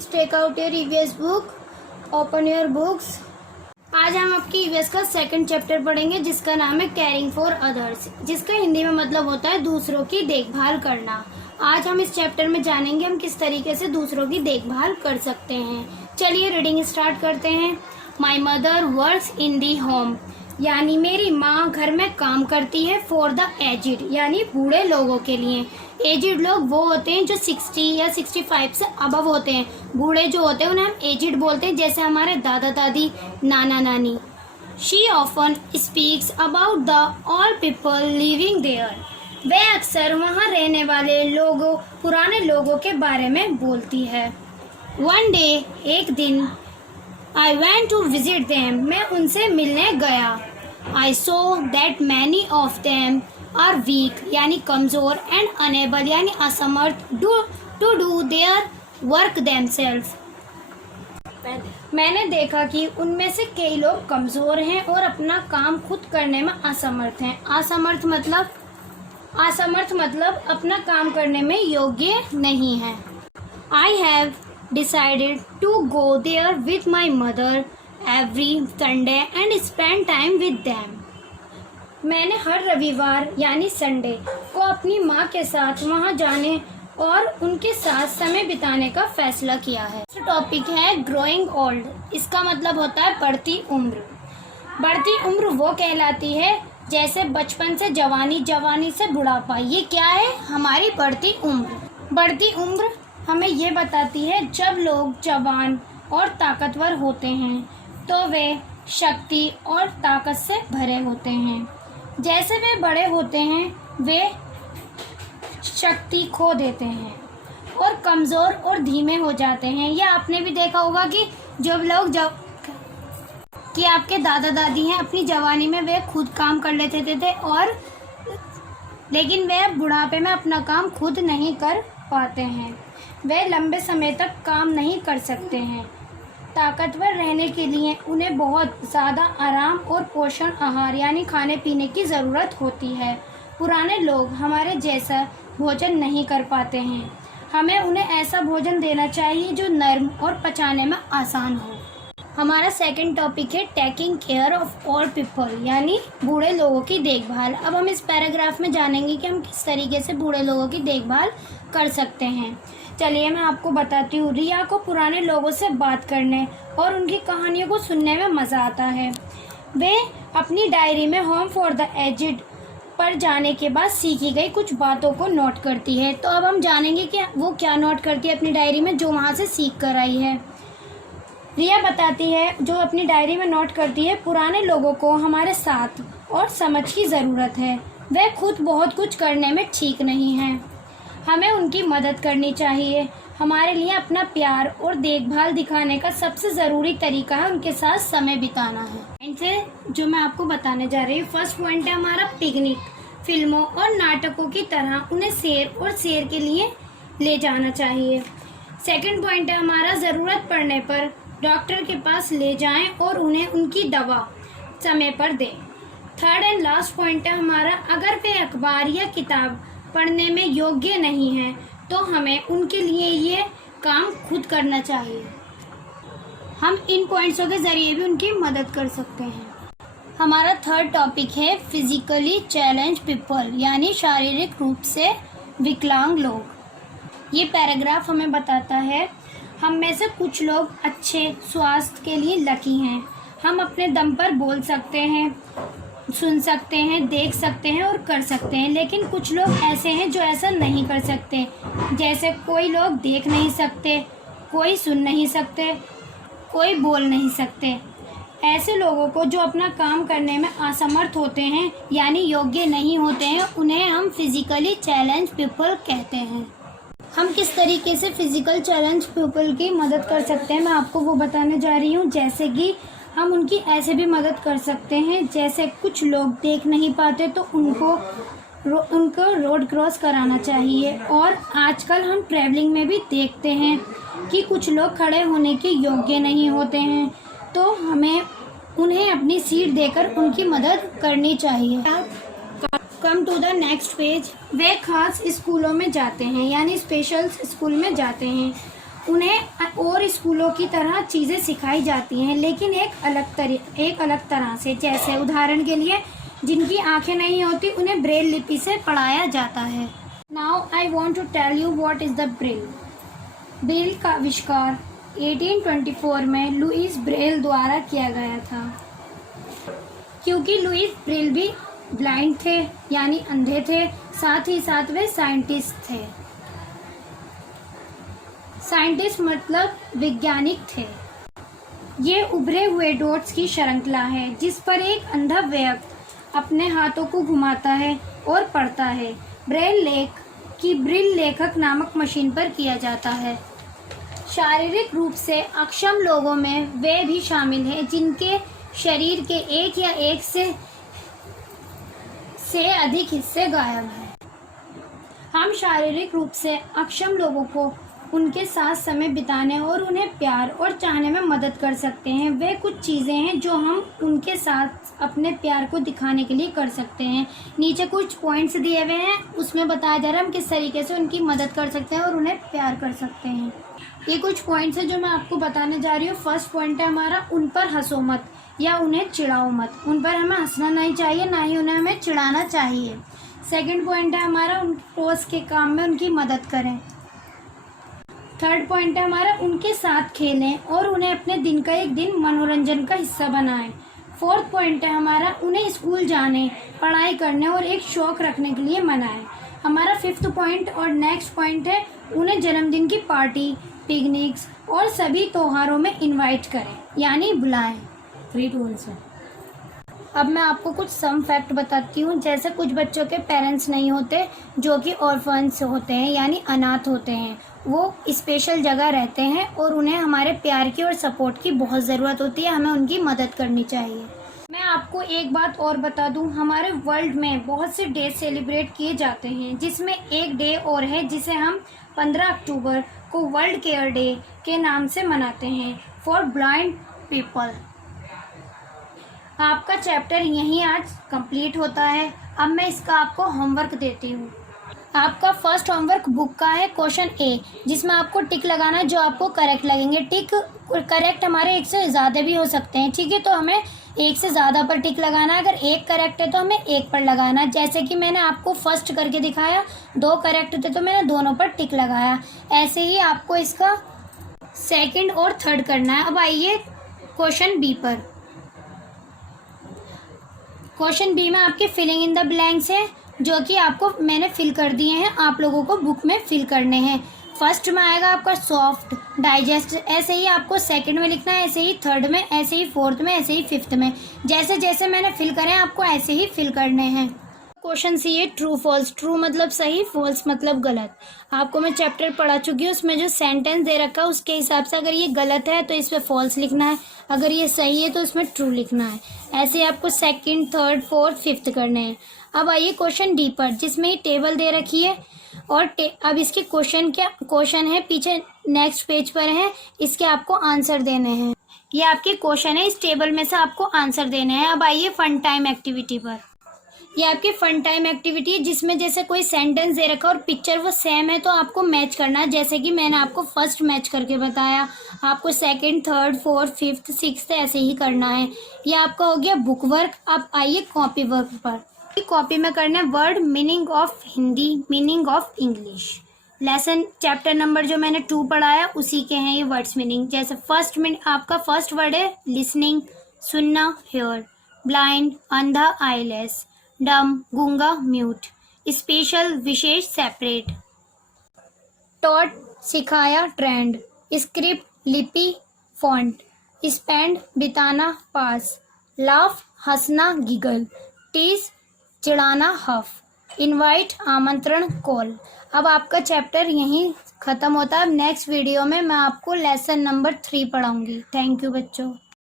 students, take out your EVS book, open your books. आज हम आपकी EVS का सेकंड चैप्टर पढ़ेंगे जिसका नाम है केयरिंग फॉर अदर्स, जिसका हिंदी में मतलब होता है दूसरों की देखभाल करना। आज हम इस चैप्टर में जानेंगे हम किस तरीके से दूसरों की देखभाल कर सकते हैं। चलिए रीडिंग स्टार्ट करते हैं। My mother works in the home, यानी मेरी माँ घर में काम करती है। फॉर द एजिड, यानी बूढ़े लोगों के लिए। एजिड लोग वो होते हैं जो 60 या 65 से अबव होते हैं। बूढ़े जो होते हैं उन्हें हम एजिड बोलते हैं, जैसे हमारे दादा दादी, नाना नानी। She often speaks about the all people living there, वह अक्सर वहाँ रहने वाले लोगों, पुराने लोगों के बारे में बोलती है। वन डे, एक दिन, I went to visit them, मैं उनसे मिलने गया। I saw that many of them are weak, यानी कमज़ोर, एंड अनेबल, यानी असमर्थ, to do their work themself. मैंने देखा कि उनमें से कई लोग कमज़ोर हैं और अपना काम खुद करने में असमर्थ हैं। असमर्थ मतलब अपना काम करने में योग्य नहीं है। I have decided to go there with my mother every Sunday and spend time with them, मैंने हर रविवार यानी संडे को अपनी माँ के साथ वहाँ जाने और उनके साथ समय बिताने का फैसला किया है। टॉपिक है ग्रोइंग ओल्ड, इसका मतलब होता है बढ़ती उम्र। बढ़ती उम्र वो कहलाती है जैसे बचपन से जवानी, जवानी से बुढ़ापा। ये क्या है? हमारी बढ़ती उम्र। बढ़ती उम्र हमें ये बताती है जब लोग जवान और ताकतवर होते हैं तो वे शक्ति और ताकत से भरे होते हैं। जैसे वे बड़े होते हैं वे शक्ति खो देते हैं और कमज़ोर और धीमे हो जाते हैं। यह आपने भी देखा होगा कि कि आपके दादा दादी हैं, अपनी जवानी में वे खुद काम कर लेते थे और लेकिन वे बुढ़ापे में अपना काम खुद नहीं कर पाते हैं। वे लंबे समय तक काम नहीं कर सकते हैं। ताकतवर रहने के लिए उन्हें बहुत ज़्यादा आराम और पोषण आहार यानी खाने पीने की ज़रूरत होती है। पुराने लोग हमारे जैसा भोजन नहीं कर पाते हैं। हमें उन्हें ऐसा भोजन देना चाहिए जो नर्म और पचाने में आसान हो। हमारा सेकंड टॉपिक है taking care of all people, यानी बूढ़े लोगों की देखभाल। अब हम इस पैराग्राफ में जानेंगे कि हम किस तरीके से बूढ़े लोगों की देखभाल कर सकते हैं। चलिए मैं आपको बताती हूँ। रिया को पुराने लोगों से बात करने और उनकी कहानियों को सुनने में मज़ा आता है। वे अपनी डायरी में होम फॉर द एजिड पर जाने के बाद सीखी गई कुछ बातों को नोट करती है। तो अब हम जानेंगे कि वो क्या नोट करती है अपनी डायरी में जो वहाँ से सीख कर आई है। रिया बताती है जो अपनी डायरी में नोट करती है, पुराने लोगों को हमारे साथ और समझ की ज़रूरत है। वे खुद बहुत कुछ करने में ठीक नहीं हैं, हमें उनकी मदद करनी चाहिए। हमारे लिए अपना प्यार और देखभाल दिखाने का सबसे ज़रूरी तरीका है उनके साथ समय बिताना है। इनसे जो मैं आपको बताने जा रही हूँ, फर्स्ट पॉइंट है हमारा पिकनिक। फिल्मों और नाटकों की तरह उन्हें सैर के लिए ले जाना चाहिए। सेकंड पॉइंट है हमारा ज़रूरत पड़ने पर डॉक्टर के पास ले जाएं और उन्हें उनकी दवा समय पर दें। थर्ड एंड लास्ट पॉइंट है हमारा, अगर वे अखबार या किताब पढ़ने में योग्य नहीं है तो हमें उनके लिए ये काम खुद करना चाहिए। हम इन पॉइंट्सों के ज़रिए भी उनकी मदद कर सकते हैं। हमारा थर्ड टॉपिक है फिजिकली चैलेंज पीपल, यानी शारीरिक रूप से विकलांग लोग। ये पैराग्राफ हमें बताता है हम में से कुछ लोग अच्छे स्वास्थ्य के लिए लकी हैं। हम अपने दम पर बोल सकते हैं, सुन सकते हैं, देख सकते हैं और कर सकते हैं, लेकिन कुछ लोग ऐसे हैं जो ऐसा नहीं कर सकते। जैसे कोई लोग देख नहीं सकते, कोई सुन नहीं सकते, कोई बोल नहीं सकते। ऐसे लोगों को जो अपना काम करने में असमर्थ होते हैं यानी योग्य नहीं होते हैं, उन्हें हम फिजिकली चैलेंज पीपल कहते हैं। हम किस तरीके से फिजिकल चैलेंज पीपल की मदद कर सकते हैं मैं आपको वो बताने जा रही हूँ। जैसे कि हम उनकी ऐसे भी मदद कर सकते हैं, जैसे कुछ लोग देख नहीं पाते तो उनको रोड क्रॉस कराना चाहिए। और आजकल हम ट्रैवलिंग में भी देखते हैं कि कुछ लोग खड़े होने के योग्य नहीं होते हैं, तो हमें उन्हें अपनी सीट देकर उनकी मदद करनी चाहिए। Come to the next page. वे खास स्कूलों में जाते हैं यानी स्पेशल स्कूल में जाते हैं उन्हें और स्कूलों की तरह चीज़ें सिखाई जाती हैं, लेकिन एक अलग तरह से। जैसे उदाहरण के लिए जिनकी आंखें नहीं होती उन्हें ब्रेल लिपि से पढ़ाया जाता है। Now I want to tell you what is the braille. Braille का आविष्कार 1824 में लुईस ब्रेल द्वारा किया गया था। क्योंकि लुईस ब्रेल भी ब्लाइंड थे यानी अंधे थे, साथ ही साथ वे साइंटिस्ट थे। साइंटिस्ट मतलब वैज्ञानिक थे। ये उभरे हुए डॉट्स की श्रृंखला है जिस पर एक अंधा व्यक्ति अपने हाथों को घुमाता है और पढ़ता है। ब्रेल लेख की ब्रेल लेखक नामक मशीन पर किया जाता है। शारीरिक रूप से अक्षम लोगों में वे भी शामिल हैं जिनके शरीर के एक या एक से अधिक हिस्से गायब हैं। हम शारीरिक रूप से अक्षम लोगों को उनके साथ समय बिताने और उन्हें प्यार और चाहने में मदद कर सकते हैं। वे कुछ चीज़ें हैं जो हम उनके साथ अपने प्यार को दिखाने के लिए कर सकते हैं। नीचे कुछ पॉइंट्स दिए हुए हैं, उसमें बताया जा रहा है हम किस तरीके से उनकी मदद कर सकते हैं और उन्हें प्यार कर सकते हैं। ये कुछ पॉइंट्स हैं जो मैं आपको बताने जा रही हूँ। फर्स्ट पॉइंट है हमारा, उन पर हंसो मत या उन्हें चिढ़ाओ मत। उन पर हमें हंसना नहीं चाहिए, ना ही उन्हें हमें चिढ़ाना चाहिए। सेकंड पॉइंट है हमारा, उनके रोज़ के काम में उनकी मदद करें। थर्ड पॉइंट है हमारा, उनके साथ खेलें और उन्हें अपने दिन का एक दिन मनोरंजन का हिस्सा बनाएं। फोर्थ पॉइंट है हमारा, उन्हें स्कूल जाने, पढ़ाई करने और एक शौक़ रखने के लिए मनाएं। हमारा फिफ्थ पॉइंट और नेक्स्ट पॉइंट है, उन्हें जन्मदिन की पार्टी, पिकनिक्स और सभी त्योहारों में इनवाइट करें यानी बुलाएं। 3 टूल्स हैं। अब मैं आपको कुछ सम फैक्ट बताती हूँ। जैसे कुछ बच्चों के पेरेंट्स नहीं होते जो कि ऑर्फन्स होते हैं यानी अनाथ होते हैं। वो स्पेशल जगह रहते हैं और उन्हें हमारे प्यार की और सपोर्ट की बहुत ज़रूरत होती है। हमें उनकी मदद करनी चाहिए। मैं आपको एक बात और बता दूं, हमारे वर्ल्ड में बहुत से डे सेलिब्रेट किए जाते हैं, जिसमें एक डे और है जिसे हम 15 अक्टूबर को वर्ल्ड केयर डे के नाम से मनाते हैं, फॉर ब्लाइंड पीपल। आपका चैप्टर यहीं आज कंप्लीट होता है। अब मैं इसका आपको होमवर्क देती हूँ। आपका फर्स्ट होमवर्क बुक का है, क्वेश्चन ए, जिसमें आपको टिक लगाना है जो आपको करेक्ट लगेंगे। टिक करेक्ट हमारे एक से ज़्यादा भी हो सकते हैं, ठीक है, तो हमें एक से ज़्यादा पर टिक लगाना है। अगर एक करेक्ट है तो हमें एक पर लगाना है। जैसे कि मैंने आपको फर्स्ट करके दिखाया, 2 करेक्ट थे तो मैंने दोनों पर टिक लगाया। ऐसे ही आपको इसका सेकंड और थर्ड करना है। अब आइए क्वेश्चन बी पर। क्वेश्चन बी में आपके फिलिंग इन द ब्लैंक्स है जो कि आपको मैंने फिल कर दिए हैं, आप लोगों को बुक में फिल करने हैं। फर्स्ट में आएगा आपका सॉफ्ट, डाइजेस्ट, ऐसे ही आपको सेकंड में लिखना है, ऐसे ही थर्ड में, ऐसे ही फोर्थ में, ऐसे ही फिफ्थ में। जैसे जैसे मैंने फिल करे आपको ऐसे ही फिल करने हैं। क्वेश्चन सी है ट्रू फॉल्स। ट्रू मतलब सही, फॉल्स मतलब गलत। आपको मैं चैप्टर पढ़ा चुकी हूँ, उसमें जो सेंटेंस दे रखा है उसके हिसाब से अगर ये गलत है तो इस पर फॉल्स लिखना है, अगर ये सही है तो इसमें ट्रू लिखना है। ऐसे आपको सेकंड, थर्ड, फोर्थ, फिफ्थ करने हैं। अब आइए क्वेश्चन डी पर, जिसमें ये टेबल दे रखी है और अब इसके क्वेश्चन है पीछे नेक्स्ट पेज पर है, इसके आपको आंसर देने हैं। ये आपके क्वेश्चन है, इस टेबल में से आपको आंसर देने हैं। अब आइए फन टाइम एक्टिविटी पर। ये आपकी फन टाइम एक्टिविटी है जिसमें जैसे कोई सेंटेंस दे रखा और पिक्चर वो सेम है तो आपको मैच करना है। जैसे कि मैंने आपको फर्स्ट मैच करके बताया, आपको second, third, fourth, fifth, sixth ऐसे ही करना है। ये आपका हो गया बुक वर्क। अब आइए कॉपी वर्क पर। कॉपी में करना है word meaning of Hindi, meaning of English. Lesson chapter number जो मैंने 2 पढ़ाया उसी के हैं ये वर्ड्स मीनिंग। जैसे आपका फर्स्ट वर्ड है लिसनिंग, सुनना, हेयर, ब्लाइंड, अंधा, आईलेस, डम, गूंगा, म्यूट, स्पेशल, विशेष, सेपरेट, टॉट, सिखाया, ट्रेंड, स्क्रिप्ट, लिपि, फॉन्ट, स्पेंड, बिताना, पास, लाफ, हंसना, गिगल, टीज, चिढ़ाना, हफ, इनवाइट, आमंत्रण, कॉल। अब आपका चैप्टर यहीं ख़त्म होता है। अब नेक्स्ट वीडियो में मैं आपको लेसन नंबर 3 पढ़ाऊंगी। थैंक यू बच्चों।